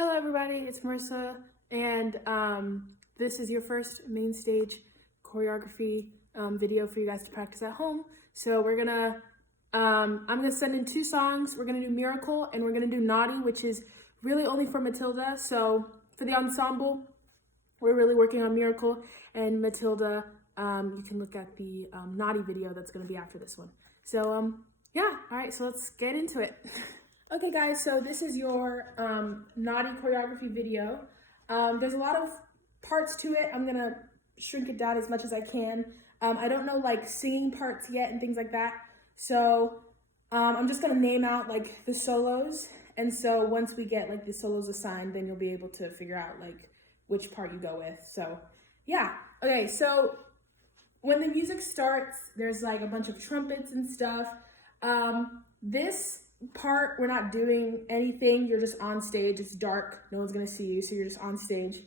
Hello everybody, it's Marissa, and this is your first main stage choreography video for you guys to practice at home. So I'm gonna send in two songs. We're gonna do Miracle and we're gonna do Naughty, which is really only for Matilda. So for the ensemble, we're really working on Miracle, and Matilda, you can look at the Naughty video that's gonna be after this one. So yeah, all right, so let's get into it. Okay guys, so this is your Naughty choreography video. There's a lot of parts to it. I'm gonna shrink it down as much as I can. I don't know like singing parts yet and things like that. So I'm just gonna name out like the solos. And so once we get like the solos assigned, then you'll be able to figure out like which part you go with. So yeah, okay, so when the music starts, there's like a bunch of trumpets and stuff. This part, we're not doing anything. You're just on stage. It's dark. No one's going to see you. So you're just on stage.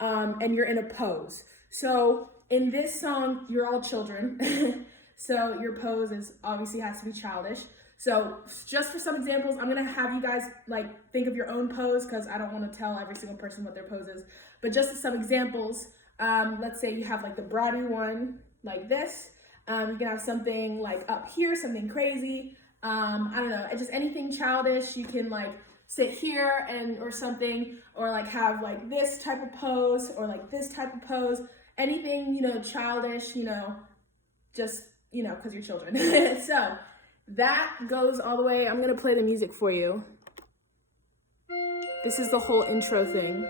And you're in a pose. So in this song, you're all children. So your pose obviously has to be childish. So just for some examples, I'm going to have you guys like think of your own pose because I don't want to tell every single person what their pose is. But just as some examples, let's say you have like the bratty one like this. You can have something like up here, something crazy. I don't know, just anything childish. You can like sit here or something, or like have like this type of pose or like this type of pose. Anything, childish, just, because you're children. So that goes all the way. I'm going to play the music for you. This is the whole intro thing.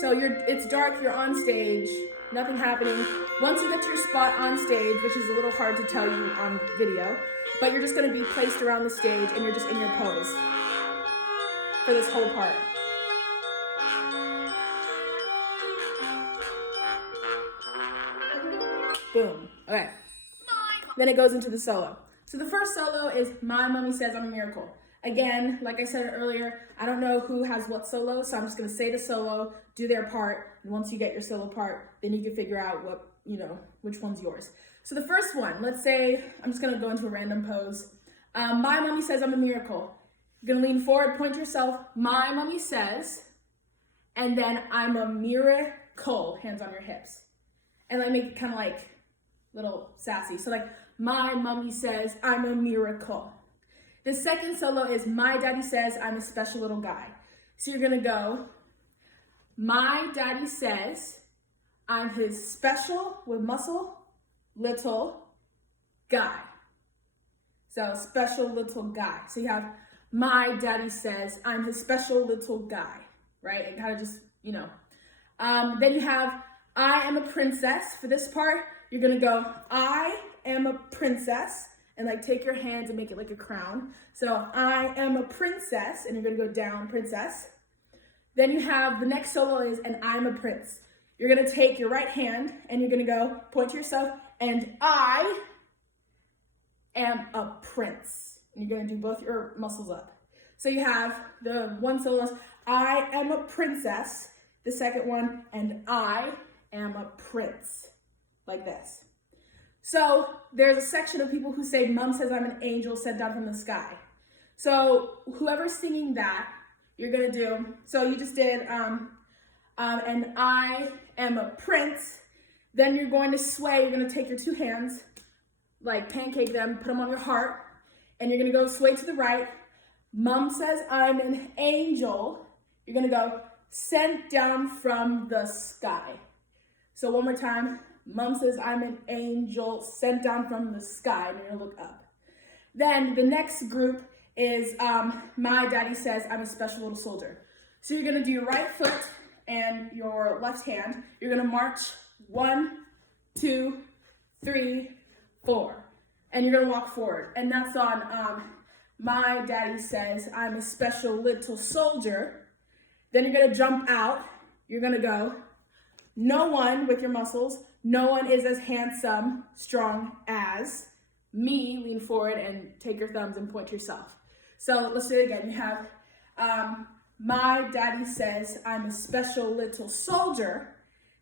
So it's dark, you're on stage, nothing happening. Once you get to your spot on stage, which is a little hard to tell you on video, but you're just gonna be placed around the stage and you're just in your pose for this whole part. Boom, okay. Then it goes into the solo. So the first solo is My Mommy Says I'm a Miracle. Again, like I said earlier, I don't know who has what solo, so I'm just gonna say the solo, do their part, and once you get your solo part, then you can figure out what, which one's yours. So the first one, let's say, I'm just gonna go into a random pose. My mommy says I'm a miracle. You're gonna lean forward, point to yourself, my mommy says, and then I'm a miracle, hands on your hips. And like make it kind of like little sassy. So like, my mommy says I'm a miracle. The second solo is My Daddy Says I'm a Special Little Guy. So you're gonna go, my daddy says I'm his special with muscle little guy. So special little guy. So you have my daddy says I'm his special little guy, right? And kind of just, Then you have I am a princess. For this part, you're gonna go, I am a princess. And like take your hands and make it like a crown. So I am a princess, and you're gonna go down, princess. Then you have the next solo is and I'm a prince. You're gonna take your right hand and you're gonna go point to yourself and I am a prince. And you're gonna do both your muscles up. So you have the one solo is I am a princess. The second one, and I am a prince, like this. So there's a section of people who say, Mom says I'm an angel sent down from the sky. So whoever's singing that, you're gonna do, so you just did, and I am a prince. Then you're going to sway, you're gonna take your two hands, like pancake them, put them on your heart, and you're gonna go sway to the right. Mom says I'm an angel. You're gonna go sent down from the sky. So one more time. Mom says I'm an angel sent down from the sky, and you're gonna look up. Then the next group is my daddy says I'm a special little soldier. So you're gonna do your right foot and your left hand. You're gonna march 1, 2, 3, 4, and you're gonna walk forward. And that's on my daddy says I'm a special little soldier. Then you're gonna jump out. You're gonna go, no one with your muscles. No one is as handsome, strong as me. Lean forward and take your thumbs and point to yourself. So let's do it again. You have, my daddy says I'm a special little soldier.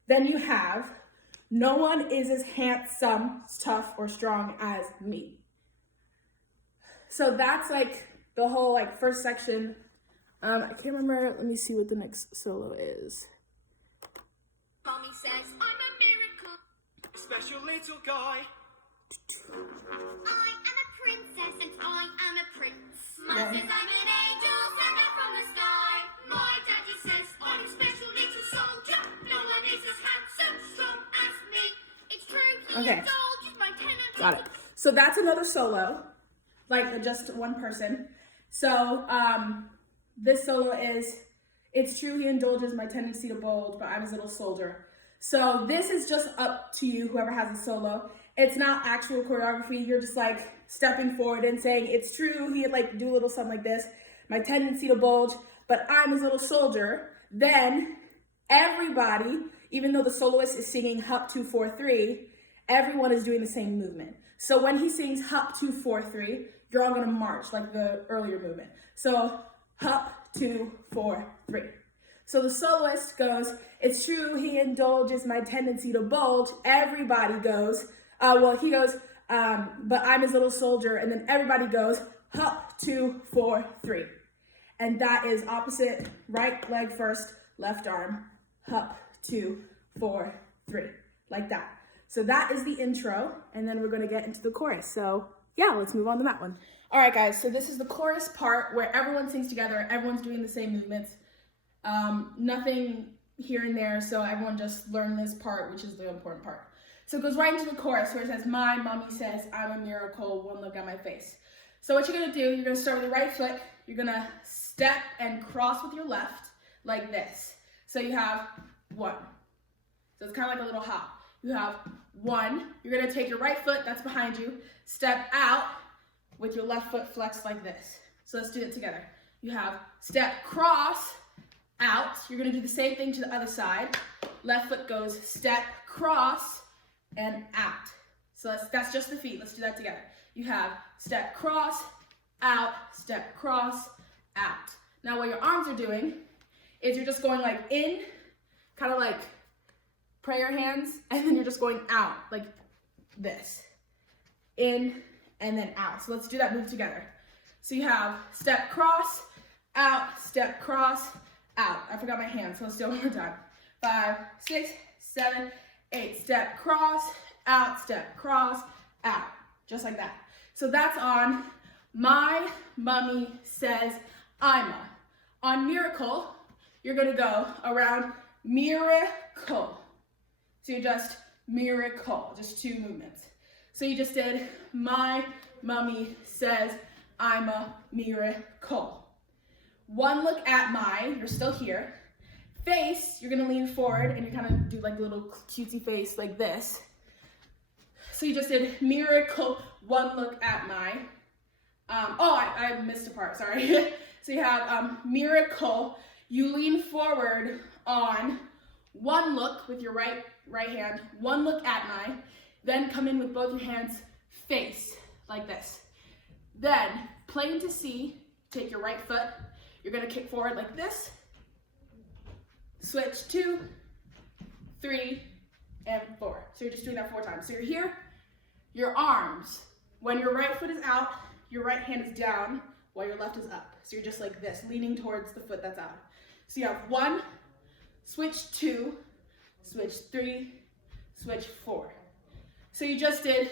Then you have, no one is as handsome, tough, or strong as me. So that's like the whole like first section I can't remember. Let me see what the next solo is. Mommy says I'm a miracle. Special little guy. I am a princess and I am a prince. Mom says I'm an angel sent down from the sky. My daddy says I'm a special little soldier. No one is as handsome, strong as me. It's true, he indulges my tendency. Got it. So that's another solo, like just one person. So this solo is, it's true he indulges my tendency to bulge, but I'm his little soldier. So this is just up to you, whoever has a solo. It's not actual choreography. You're just like stepping forward and saying, it's true, he'd like do a little something like this, my tendency to bulge, but I'm his little soldier. Then everybody, even though the soloist is singing Hup 2 4 3, everyone is doing the same movement. So when he sings Hup 2 4 3, you're all gonna march like the earlier movement. So Hup 2 4 3. So the soloist goes, it's true he indulges my tendency to bulge. Everybody goes, he goes, but I'm his little soldier. And then everybody goes, Hup 2 4 3. And that is opposite, right leg first, left arm, Hup 2 4 3, like that. So that is the intro, and then we're gonna get into the chorus. So yeah, let's move on to that one. All right, guys, so this is the chorus part where everyone sings together, everyone's doing the same movements. Nothing here and there, so everyone just learn this part, which is the important part. So it goes right into the chorus where it says, my mommy says I'm a miracle, one look at my face. So what you're gonna do, you're gonna start with the right foot, you're gonna step and cross with your left, like this. So you have 1. So it's kind of like a little hop. You have 1, you're gonna take your right foot, that's behind you, step out with your left foot flexed like this. So let's do it together. You have step, cross, out. You're gonna do the same thing to the other side. Left foot goes step, cross, and out. So that's just the feet. Let's do that together. You have step, cross, out, step, cross, out. Now what your arms are doing is you're just going like in, kind of like prayer hands, and then you're just going out like this. In and then out. So let's do that move together. So you have step, cross, out, step, cross, out. I forgot my hands, so let's do it one more time. 5, 6, 7, 8. Step, cross, out, step, cross, out. Just like that. So that's on My Mummy Says I'm a. On Miracle, you're gonna go around miracle. So you just miracle, just 2 movements. So you just did My Mummy Says I'm a miracle. One look at my, you're still here. Face, you're gonna lean forward and you kind of do like a little cutesy face like this. So you just did miracle, one look at my. I missed a part, sorry. So you have miracle, you lean forward on one look with your right hand, one look at my, then come in with both your hands, face, like this. Then, plain to see, take your right foot, you're gonna kick forward like this, switch 2, 3, and 4. So you're just doing that 4 times. So you're here, your arms, when your right foot is out, your right hand is down, while your left is up. So you're just like this, leaning towards the foot that's out. So you have 1, switch 2, switch 3, switch 4. So you just did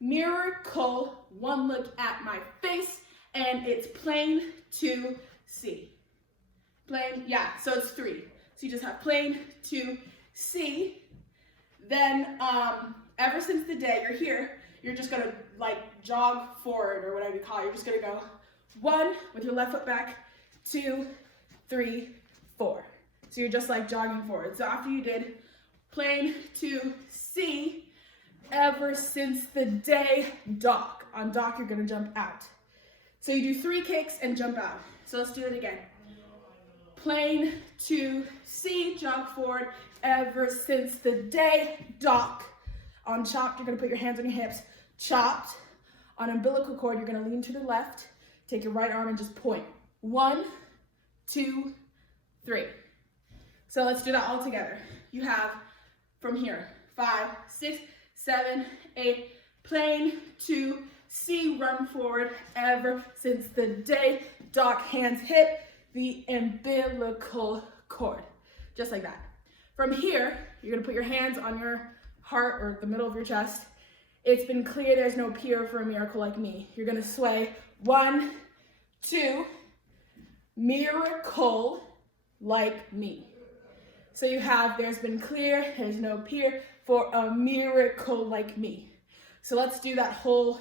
miracle, one look at my face, and it's plain to see. Plain, yeah, so it's 3. So you just have plain to see. Then, ever since the day you're here, you're just gonna like jog forward or whatever you call it. You're just gonna go 1 with your left foot back, 2, 3, 4. So you're just like jogging forward. So after you did plain to see, ever since the day, dock. On dock, you're gonna jump out. So you do 3 kicks and jump out. So let's do it again. Plain to see, jog forward, ever since the day, dock. On chopped, you're gonna put your hands on your hips, chopped. On umbilical cord, you're gonna lean to the left, take your right arm and just point. 1, 2, 3. So let's do that all together. You have from here, 5, 6, 7, 8, plain to see, run forward, ever since the day, dock, hands, hip, the umbilical cord. Just like that. From here, you're gonna put your hands on your heart or the middle of your chest. It's been clear there's no peer for a miracle like me. You're gonna sway 1, 2, miracle like me. So you have, there's been clear, there's no peer for a miracle like me. So let's do that whole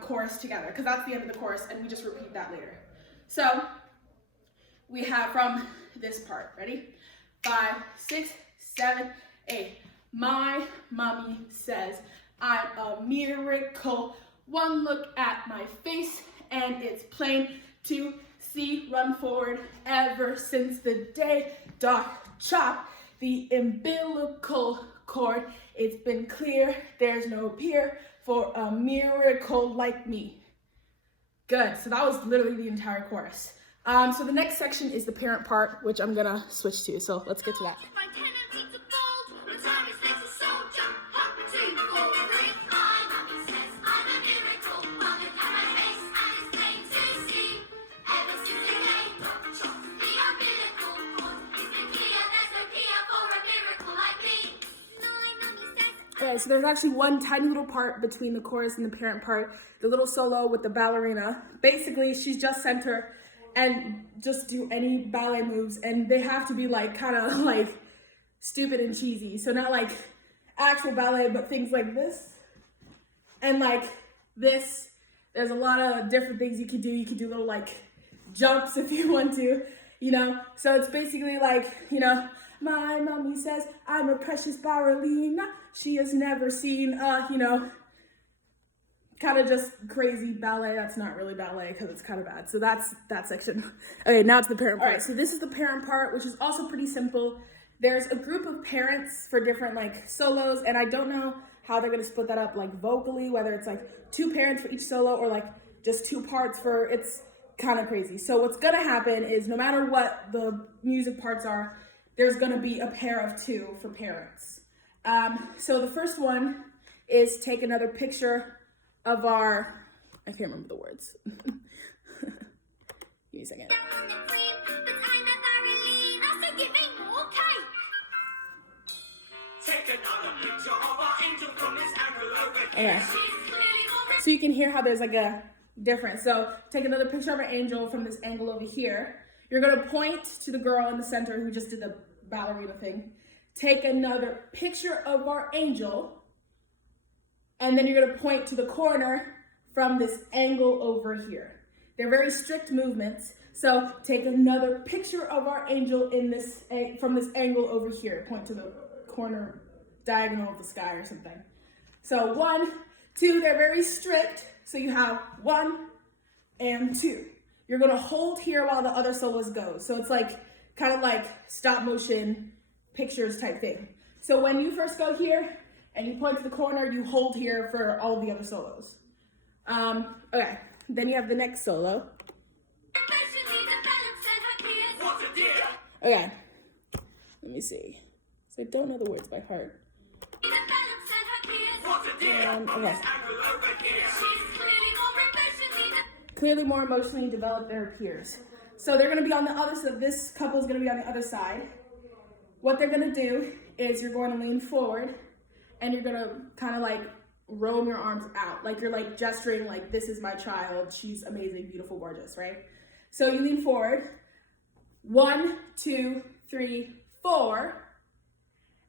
chorus together, because that's the end of the chorus, and we just repeat that later. So we have from this part, ready? 5, 6, 7, 8. My mommy says I'm a miracle. One look at my face and it's plain to see. Run forward ever since the day Doc chopped the umbilical cord. It's been clear there's no peer for a miracle like me. Good, so that was literally the entire chorus. So the next section is the parent part, which I'm gonna switch to, so let's get to that. Okay, so there's actually one tiny little part between the chorus and the parent part, the little solo with the ballerina. Basically, she's just center and just do any ballet moves, and they have to be like kind of like stupid and cheesy. So not like actual ballet, but things like this and like this. There's a lot of different things you could do. You could do little like jumps if you want to, you know. So it's basically like, you know, my mommy says I'm a precious ballerina. She has never seen, you know, kind of just crazy ballet. That's not really ballet because it's kind of bad. So that's that section. Okay, now to the parent part. All right, so this is the parent part, which is also pretty simple. There's a group of parents for different like solos, and I don't know how they're gonna split that up like vocally, whether it's like 2 parents for each solo or like just 2 parts for, it's kind of crazy. So what's gonna happen is no matter what the music parts are, there's gonna be a pair of 2 for parents. So the first one is take another picture of our, I can't remember the words. Give me a second. Okay. So you can hear how there's like a difference. So take another picture of an angel from this angle over here. You're gonna point to the girl in the center who just did the ballerina thing. Take another picture of our angel, and then you're gonna point to the corner from this angle over here. They're very strict movements. So take another picture of our angel in this from this angle over here. Point to the corner diagonal of the sky or something. So 1, 2, they're very strict. So you have 1 and 2. You're gonna hold here while the other solos go. So it's like kind of like stop motion pictures type thing. So when you first go here and you point to the corner, you hold here for all the other solos. Okay, then you have the next solo. Okay, let me see. So I don't know the words by heart. Okay. Clearly more emotionally developed their peers. So they're gonna be on the other side. This couple is gonna be on the other side. What they're gonna do is you're going to lean forward and you're gonna kind of like roam your arms out. Like you're like gesturing like, this is my child. She's amazing, beautiful, gorgeous, right? So you lean forward. 1, 2, 3, 4.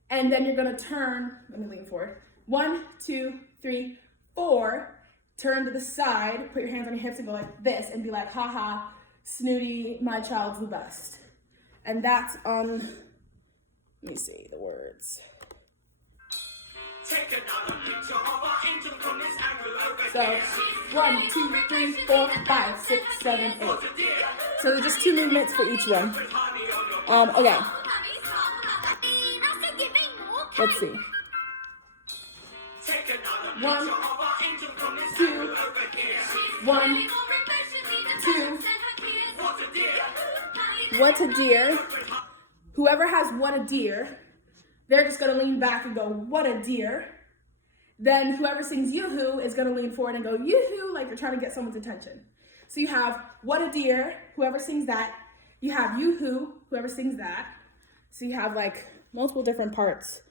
And then you're gonna turn, let me lean forward. 1, 2, 3, 4. Turn to the side, put your hands on your hips and go like this and be like, haha, snooty, my child's the best. And that's on, let me see the words. Take another picture of our angel from this angle over So here. 1, 2, 3, 4, 5, 6, 7, 8. So there's just 2 movements for each one. Okay. Let's see. 1, 2, 1, 2. What a dear. Whoever has what a dear, they're just gonna lean back and go, what a dear. Then whoever sings yoo-hoo is gonna lean forward and go yoo-hoo, like you're trying to get someone's attention. So you have what a dear, whoever sings that. You have yoo-hoo, whoever sings that. So you have like multiple different parts.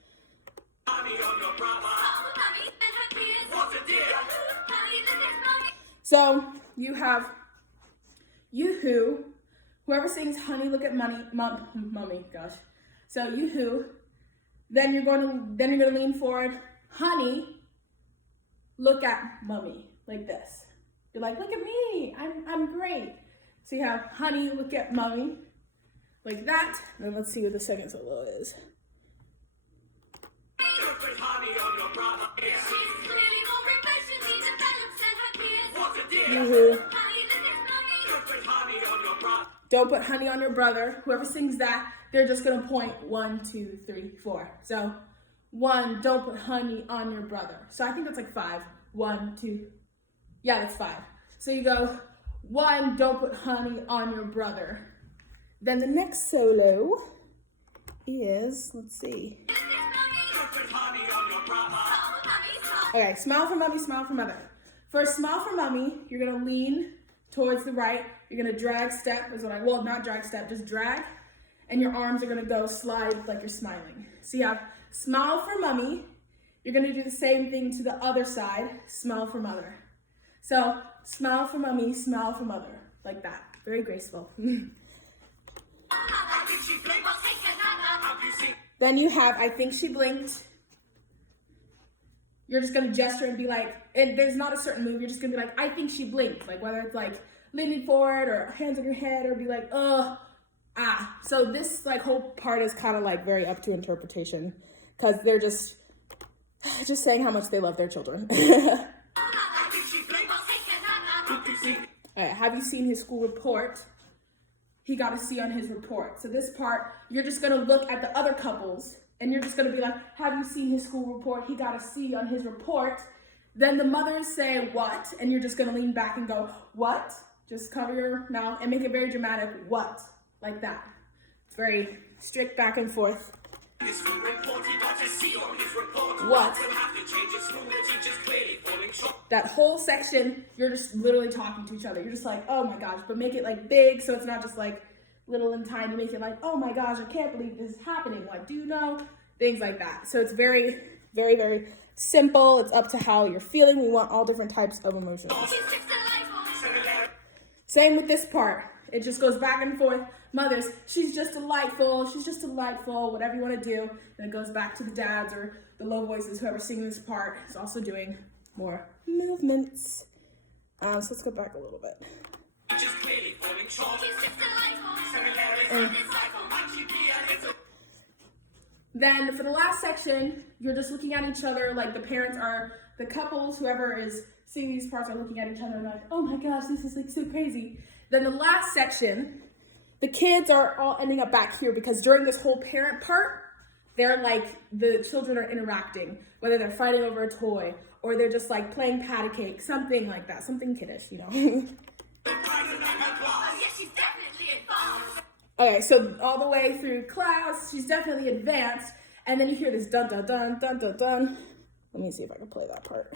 Honey on your brother. Oh, mommy and her tears. What a dear. Mommy, look at mommy. So you have yoo-hoo, whoever sings honey, look at mummy, gosh. So yoo-hoo. Then you're gonna lean forward, honey, look at mummy, like this. You're like, look at me, I'm great. So you have honey, look at mummy, like that. And then let's see what the second solo is. Don't put honey on your brother. She's clearly more emotionally developed than her peers. What a dear. Yoo-hoo. Mommy, look at mommy. Don't put honey on your brother. Don't put honey on your brother. Whoever sings that, they're just gonna point 1, 2, 3, 4. So 1, don't put honey on your brother. So I think that's like 5. 1, 2, yeah, that's 5. So you go 1, don't put honey on your brother. Then the next solo is, let's see. Don't put honey on your brother. Oh, mommy's hot. Okay, smile for mummy, smile for mother. First, smile for mummy. You're gonna lean towards the right. You're gonna drag step, well, not drag step, just drag. And your arms are gonna go slide like you're smiling. So you have smile for mummy. You're gonna do the same thing to the other side, smile for mother. So smile for mummy, smile for mother, like that. Very graceful. I think she blinked. We'll take another. Have you seen? Then you have, I think she blinked. You're just gonna gesture and be like, and there's not a certain move, you're just gonna be like, I think she blinked. Like whether it's like leaning forward or hands on your head or be like, So this like whole part is kind of like very up to interpretation because they're just saying how much they love their children. I think she blinked. We'll take another. Have you seen? All right, have you seen his school report? He got a C on his report. So this part, you're just gonna look at the other couples and you're just gonna be like, have you seen his school report? He got a C on his report. Then the mothers say, what? And you're just gonna lean back and go, what? Just cover your mouth and make it very dramatic, what? Like that. It's very strict back and forth. His school report, he got a C on his report. What? We'll have to change his school, the teacher's clearly falling short. That whole section, you're just literally talking to each other. You're just like, oh my gosh, but make it like big so it's not just like little and tiny. Make it like, oh my gosh, I can't believe this is happening. Like, do you know? Things like that. So it's very, very, very simple. It's up to how you're feeling. We want all different types of emotions. She's just delightful. Same with this part. It just goes back and forth. Mothers, she's just delightful. She's just delightful. Whatever you want to do. Then it goes back to the dads or the low voices. Whoever's singing this part is also doing more movements. So let's go back a little bit. Teacher's clearly falling short. She's just delightful. Then for the last section, you're just looking at each other like the parents are, the couples, whoever is seeing these parts are looking at each other and like, oh my gosh, this is like so crazy. Then the last section, the kids are all ending up back here because during this whole parent part, they're like, the children are interacting, whether they're fighting over a toy or they're just like playing patty cake, something like that, something kiddish, you know. Oh, yeah, she's definitely advanced. Okay, so all the way through class, she's definitely advanced, and then you hear this dun dun dun dun dun dun. Let me see if I can play that part.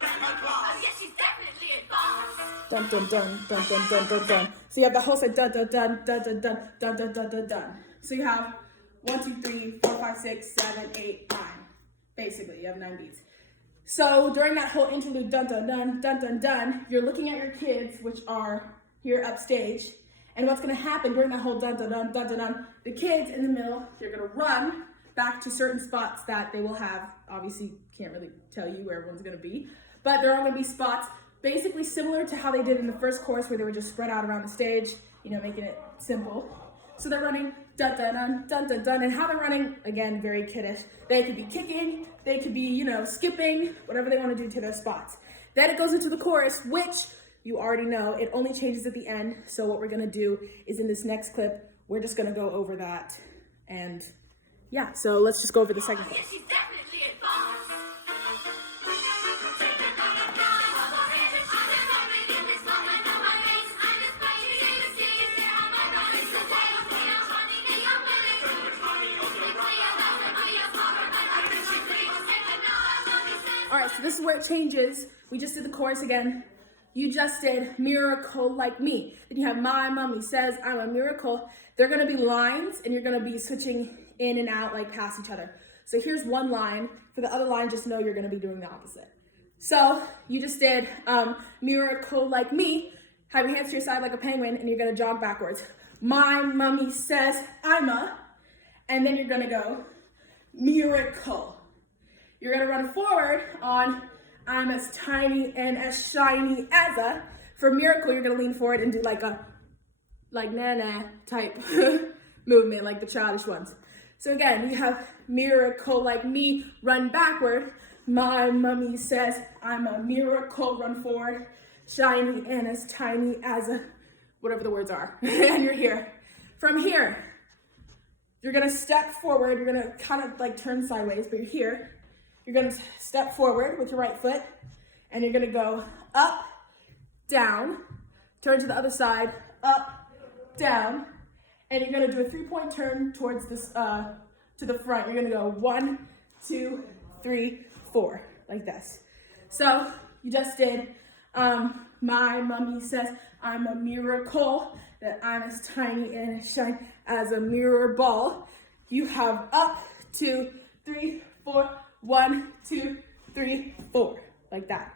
Oh, yeah, she's definitely advanced. Dun dun dun dun dun dun dun dun. So you have the whole side dun dun dun dun dun dun dun dun dun dun dun. So you have 1, 2, 3, 4, 5, 6, 7, 8, 9. Basically, you have 9 beats. So during that whole interlude, dun dun dun dun dun dun, you're looking at your kids, which are here upstage. And what's gonna happen during that whole dun dun dun dun dun dun, the kids in the middle, they're gonna run back to certain spots that they will have. Obviously, can't really tell you where everyone's gonna be, but there are gonna be spots basically similar to how they did in the first course where they were just spread out around the stage, you know, making it simple. So they're running dun dun dun dun dun dun, and how they're running, again, very kiddish. They could be kicking, they could be, you know, skipping, whatever they wanna do to their spots. Then it goes into the chorus, which you already know, it only changes at the end. So what we're gonna do is in this next clip, we're just gonna go over that. And yeah, so let's just go over the second Oh, clip. yeah, she's definitely advanced. All right, so this is where it changes. We just did the chorus again. you just did miracle like me. Then you have my mommy says I'm a miracle. They're gonna be lines and you're gonna be switching in and out like past each other. So here's one line. For the other line, just know you're gonna be doing the opposite. So you just did miracle like me. Have your hands to your side like a penguin and you're gonna jog backwards. My mommy says I'm a, and then you're gonna go miracle. You're gonna run forward on I'm as tiny and as shiny as a. For miracle, you're gonna lean forward and do like a na-na type movement, like the childish ones. So again, you have miracle like me, run backward. My mommy says I'm a miracle, run forward. Shiny and as tiny as a, whatever the words are, and you're here. From here, you're gonna step forward. You're gonna kind of like turn sideways, but you're here. You're gonna step forward with your right foot, and you're gonna go up, down, turn to the other side, up, down, and you're gonna do a 3-point turn towards this, to the front. You're gonna go 1, 2, 3, 4, like this. So you just did, my mommy says I'm a miracle, that I'm as tiny and as shiny as a mirror ball. You have up, 2, 3, 4, 1, 2, 3, 4, like that.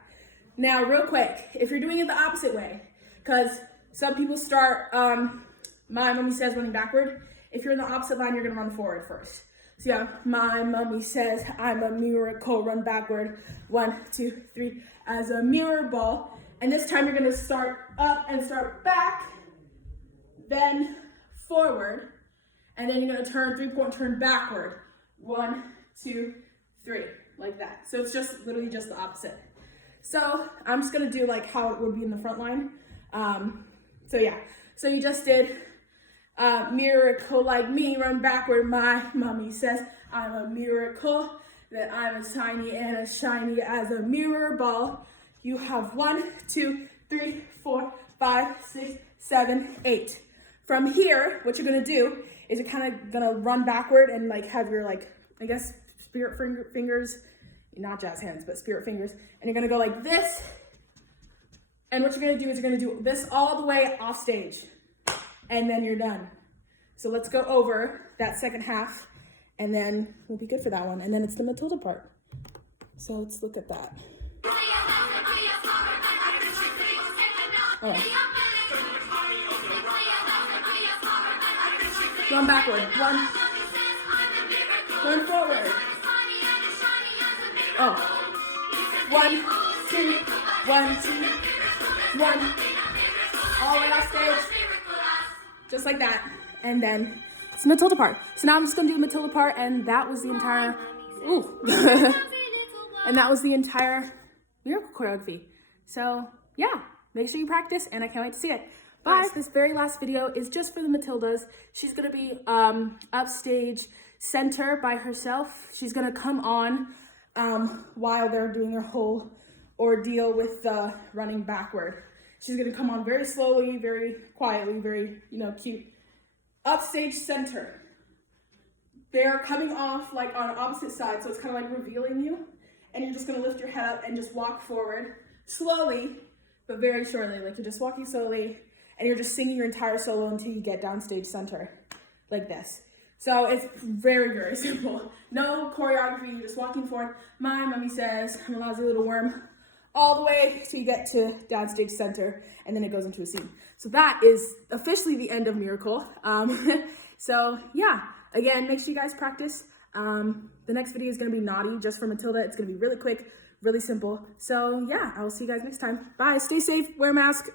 Now, real quick, if you're doing it the opposite way, because some people start, my mommy says running backward. If you're in the opposite line, you're gonna run forward first. So yeah, my mommy says I'm a miracle, run backward, 1, 2, 3, as a mirror ball. And this time you're gonna start up and start back, then forward, and then you're gonna turn 3-point turn backward, 1, 2, 3, like that. So it's just literally just the opposite. So I'm just gonna do like how it would be in the front line. So yeah, so you just did miracle like me, run backward. My mommy says I'm a miracle, that I'm as tiny and as shiny as a mirror ball. You have 1, 2, 3, 4, 5, 6, 7, 8. From here, what you're gonna do is you're kind of gonna run backward and like have your like, I guess, spirit fingers, not jazz hands, but spirit fingers. And you're gonna go like this. And what you're gonna do is you're gonna do this all the way off stage. And then you're done. So let's go over that second half and then we'll be good for that one. And then it's the Matilda part. So let's look at that. Oh. Run backward. Run forward. Oh. 1, 2, 1, 2, 1. All the way off stage. Just like that. And then it's the Matilda part. So now I'm just gonna do the Matilda part, and that was the entire, and that was the entire miracle choreography. So yeah, make sure you practice, and I can't wait to see it. Bye. This very last video is just for the Matildas. She's gonna be upstage center by herself. She's gonna come on while they're doing their whole ordeal with the running backward. She's gonna come on very slowly, very quietly, very, cute. Upstage center. They're coming off like on opposite sides, so it's kind of like revealing you. And you're just gonna lift your head up and just walk forward slowly, but very shortly. Like you're just walking slowly and you're just singing your entire solo until you get downstage center, like this. So it's very, very simple. No choreography, you're just walking forward. My mommy says, I'm a lousy little worm, all the way till you get to downstage center, and then it goes into a scene. So that is officially the end of Miracle. So yeah, again, make sure you guys practice. The next video is gonna be Naughty, just for Matilda. It's gonna be really quick, really simple. So yeah, I will see you guys next time. Bye, stay safe, wear a mask.